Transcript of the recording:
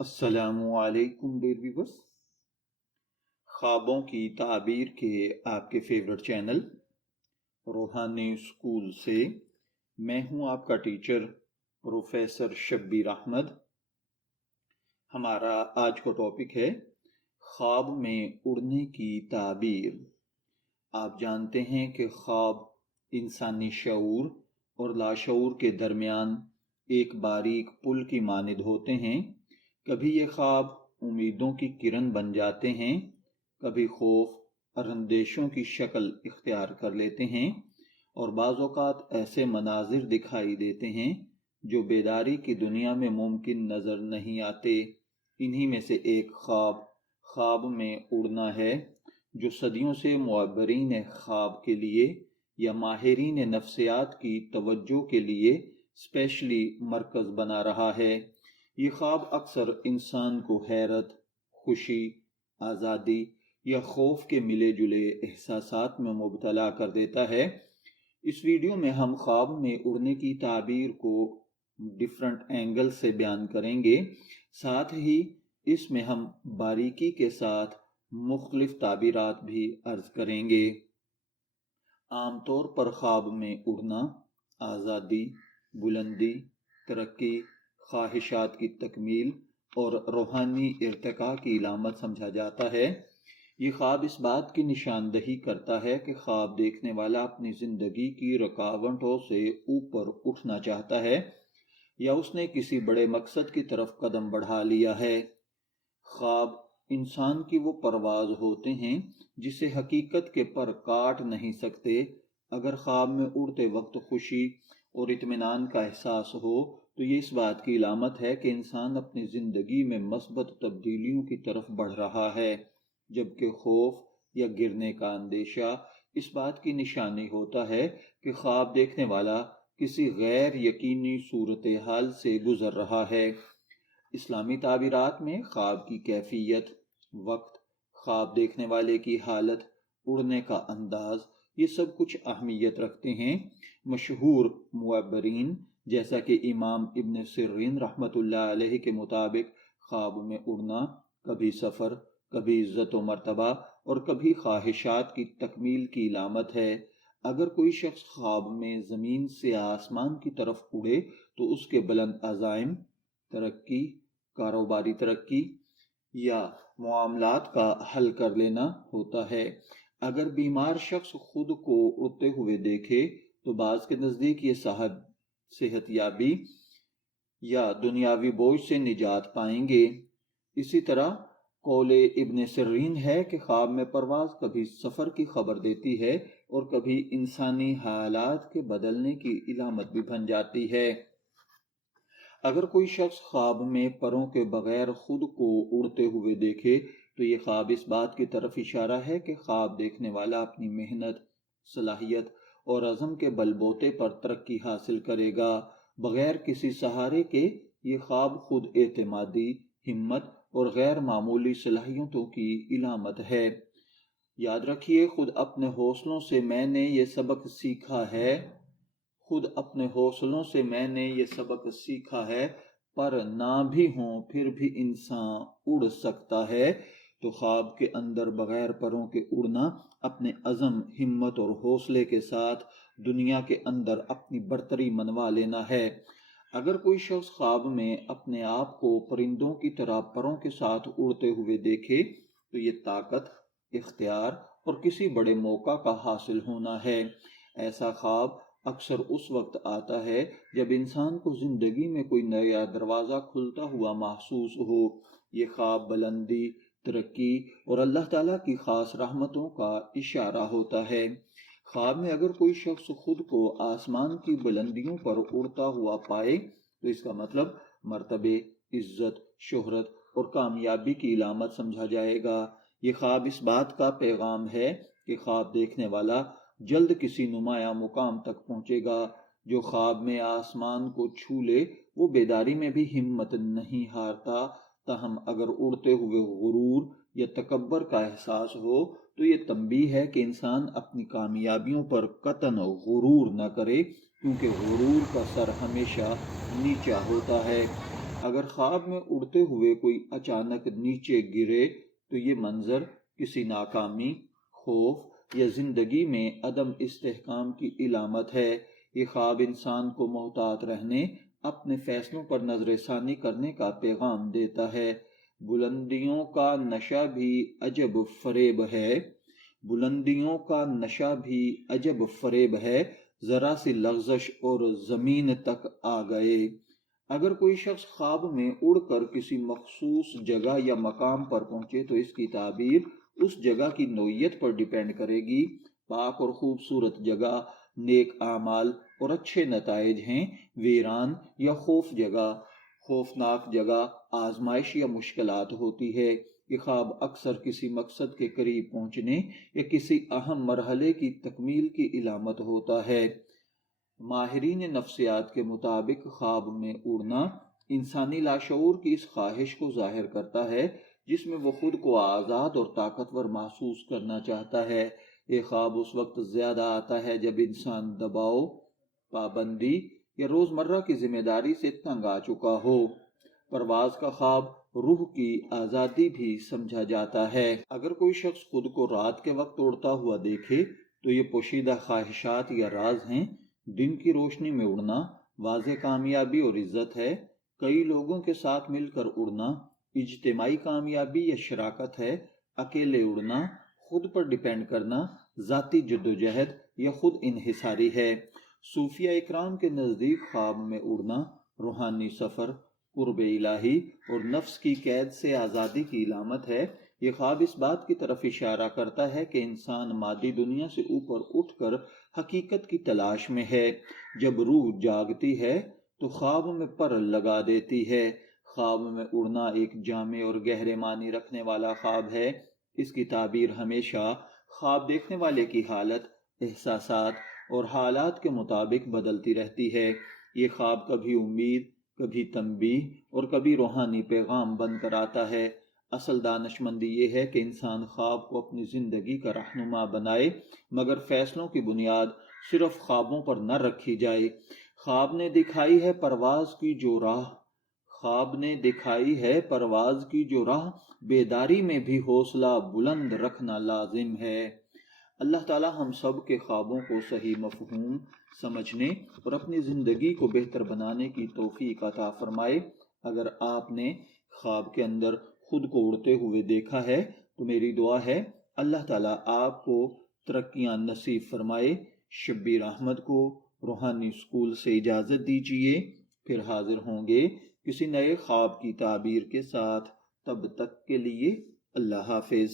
السلام علیکم dear viewers, خوابوں کی تعبیر کے آپ کے فیورٹ چینل روحانی اسکول سے میں ہوں آپ کا ٹیچر پروفیسر شبیر احمد۔ ہمارا آج کا ٹاپک ہے خواب میں اڑنے کی تعبیر۔ آپ جانتے ہیں کہ خواب انسانی شعور اور لاشعور کے درمیان ایک باریک پل کی مانند ہوتے ہیں۔ کبھی یہ خواب امیدوں کی کرن بن جاتے ہیں، کبھی خوف اور اندیشوں کی شکل اختیار کر لیتے ہیں، اور بعض اوقات ایسے مناظر دکھائی دیتے ہیں جو بیداری کی دنیا میں ممکن نظر نہیں آتے۔ انہی میں سے ایک خواب میں اڑنا ہے، جو صدیوں سے معبرین خواب کے لیے یا ماہرین نفسیات کی توجہ کے لیے اسپیشلی مرکز بنا رہا ہے۔ یہ خواب اکثر انسان کو حیرت، خوشی، آزادی یا خوف کے ملے جلے احساسات میں مبتلا کر دیتا ہے۔ اس ویڈیو میں ہم خواب میں اڑنے کی تعبیر کو ڈیفرنٹ اینگل سے بیان کریں گے، ساتھ ہی اس میں ہم باریکی کے ساتھ مختلف تعبیرات بھی عرض کریں گے۔ عام طور پر خواب میں اڑنا آزادی، بلندی، ترقی، خواہشات کی تکمیل اور روحانی ارتقاء کی علامت سمجھا جاتا ہے۔ یہ خواب اس بات کی نشاندہی کرتا ہے کہ خواب دیکھنے والا اپنی زندگی کی رکاوٹوں سے اوپر اٹھنا چاہتا ہے یا اس نے کسی بڑے مقصد کی طرف قدم بڑھا لیا ہے۔ خواب انسان کی وہ پرواز ہوتے ہیں جسے حقیقت کے پر کاٹ نہیں سکتے۔ اگر خواب میں اڑتے وقت خوشی اور اطمینان کا احساس ہو تو یہ اس بات کی علامت ہے کہ انسان اپنی زندگی میں مثبت تبدیلیوں کی طرف بڑھ رہا ہے، جبکہ خوف یا گرنے کا اندیشہ اس بات کی نشانی ہوتا ہے کہ خواب دیکھنے والا کسی غیر یقینی صورتحال سے گزر رہا ہے۔ اسلامی تعبیرات میں خواب کی کیفیت، وقت، خواب دیکھنے والے کی حالت، اڑنے کا انداز، یہ سب کچھ اہمیت رکھتے ہیں۔ مشہور معبرین جیسا کہ امام ابن سیرین رحمۃ اللہ علیہ کے مطابق خواب میں اڑنا کبھی سفر، کبھی عزت و مرتبہ اور کبھی خواہشات کی تکمیل کی علامت ہے۔ اگر کوئی شخص خواب میں زمین سے آسمان کی طرف اڑے تو اس کے بلند عزائم، ترقی، کاروباری ترقی یا معاملات کا حل کر لینا ہوتا ہے۔ اگر بیمار شخص خود کو اڑتے ہوئے دیکھے تو بعض کے نزدیک یہ صحت یابی یا دنیاوی بوجھ سے نجات پائیں گے۔ اسی طرح قول ابن سیرین ہے کہ خواب میں پرواز کبھی سفر کی خبر دیتی ہے اور کبھی انسانی حالات کے بدلنے کی علامت بھی بن جاتی ہے۔ اگر کوئی شخص خواب میں پروں کے بغیر خود کو اڑتے ہوئے دیکھے تو یہ خواب اس بات کی طرف اشارہ ہے کہ خواب دیکھنے والا اپنی محنت، صلاحیت اور عزم کے بل بوتے پر ترقی حاصل کرے گا۔ بغیر کسی سہارے کے یہ خواب خود اعتمادی، ہمت اور غیر معمولی صلاحیتوں کی علامت ہے۔ یاد رکھیے، خود اپنے حوصلوں سے میں نے یہ سبق سیکھا ہے، پر نہ بھی ہوں پھر بھی انسان اڑ سکتا ہے۔ تو خواب کے اندر بغیر پروں کے اڑنا اپنے عزم، ہمت اور حوصلے کے ساتھ دنیا کے اندر اپنی برتری منوا لینا ہے۔ اگر کوئی شخص خواب میں اپنے آپ کو پرندوں کی طرح پروں کے ساتھ اڑتے ہوئے دیکھے تو یہ طاقت، اختیار اور کسی بڑے موقع کا حاصل ہونا ہے۔ ایسا خواب اکثر اس وقت آتا ہے جب انسان کو زندگی میں کوئی نیا دروازہ کھلتا ہوا محسوس ہو۔ یہ خواب بلندی، ترقی اور اللہ تعالیٰ کی خاص رحمتوں کا اشارہ ہوتا ہے۔ خواب میں اگر کوئی شخص خود کو آسمان کی بلندیوں پر اڑتا ہوا پائے تو اس کا مطلب مرتبے، عزت، شہرت اور کامیابی کی علامت سمجھا جائے گا۔ یہ خواب اس بات کا پیغام ہے کہ خواب دیکھنے والا جلد کسی نمایاں مقام تک پہنچے گا۔ جو خواب میں آسمان کو چھو لے وہ بیداری میں بھی ہمت نہیں ہارتا۔ تاہم اگر اڑتے ہوئے غرور یا تکبر کا احساس ہو تو یہ تنبیہ ہے کہ انسان اپنی کامیابیوں پر قطعاً غرور نہ کرے، کیونکہ غرور کا سر ہمیشہ نیچا ہوتا ہے۔ اگر خواب میں اڑتے ہوئے کوئی اچانک نیچے گرے تو یہ منظر کسی ناکامی، خوف یا زندگی میں عدم استحکام کی علامت ہے۔ یہ خواب انسان کو محتاط رہنے، اپنے فیصلوں پر نظر ثانی کرنے کا پیغام دیتا ہے۔ بلندیوں کا نشہ بھی عجب فریب ہے، بلندیوں کا نشہ بھی عجب فریب ہے، ذرا سی لغزش اور زمین تک آ گئے۔ اگر کوئی شخص خواب میں اڑ کر کسی مخصوص جگہ یا مقام پر پہنچے تو اس کی تعبیر اس جگہ کی نوعیت پر ڈیپینڈ کرے گی۔ پاک اور خوبصورت جگہ نیک اعمال اور اچھے نتائج ہیں، ویران یا خوفناک جگہ آزمائش یا مشکلات ہوتی ہے۔ یہ خواب اکثر کسی مقصد کے قریب پہنچنے یا کسی اہم مرحلے کی تکمیل کی علامت ہوتا ہے۔ ماہرین نفسیات کے مطابق خواب میں اڑنا انسانی لاشعور کی اس خواہش کو ظاہر کرتا ہے جس میں وہ خود کو آزاد اور طاقتور محسوس کرنا چاہتا ہے۔ یہ خواب اس وقت زیادہ آتا ہے جب انسان دباؤ، پابندی یا روزمرہ کی ذمہ داری سے تنگ آ چکا ہو۔ پرواز کا خواب روح کی آزادی بھی سمجھا جاتا ہے۔ اگر کوئی شخص خود کو رات کے وقت اڑتا ہوا دیکھے تو یہ پوشیدہ خواہشات یا راز ہیں۔ دن کی روشنی میں اڑنا واضح کامیابی اور عزت ہے۔ کئی لوگوں کے ساتھ مل کر اڑنا اجتماعی کامیابی یا شراکت ہے۔ اکیلے اڑنا خود پر ڈیپینڈ کرنا ذاتی جدوجہد یا خود انحصاری ہے۔ صوفیہ اکرام کے نزدیک خواب میں اڑنا روحانی سفر، قرب الہی اور نفس کی قید سے آزادی کی علامت ہے۔ یہ خواب اس بات کی طرف اشارہ کرتا ہے کہ انسان مادی دنیا سے اوپر اٹھ کر حقیقت کی تلاش میں ہے۔ جب روح جاگتی ہے تو خواب میں پر لگا دیتی ہے۔ خواب میں اڑنا ایک جامع اور گہرے معنی رکھنے والا خواب ہے۔ اس کی تعبیر ہمیشہ خواب دیکھنے والے کی حالت، احساسات اور حالات کے مطابق بدلتی رہتی ہے۔ یہ خواب کبھی امید، کبھی تنبیہ اور کبھی روحانی پیغام بن کر آتا ہے۔ اصل دانش مندی یہ ہے کہ انسان خواب کو اپنی زندگی کا رہنما بنائے، مگر فیصلوں کی بنیاد صرف خوابوں پر نہ رکھی جائے۔ خواب نے دکھائی ہے پرواز کی جو راہ، خواب نے دکھائی ہے پرواز کی جو راہ، بیداری میں بھی حوصلہ بلند رکھنا لازم ہے۔ اللہ تعالی ہم سب کے خوابوں کو صحیح مفہوم سمجھنے اور اپنی زندگی کو بہتر بنانے کی توفیق عطا فرمائے۔ اگر آپ نے خواب کے اندر خود کو اڑتے ہوئے دیکھا ہے تو میری دعا ہے اللہ تعالیٰ آپ کو ترقیاں نصیب فرمائے۔ شبیر احمد کو روحانی سکول سے اجازت دیجیے، پھر حاضر ہوں گے کسی نئے خواب کی تعبیر کے ساتھ۔ تب تک کے لیے اللہ حافظ۔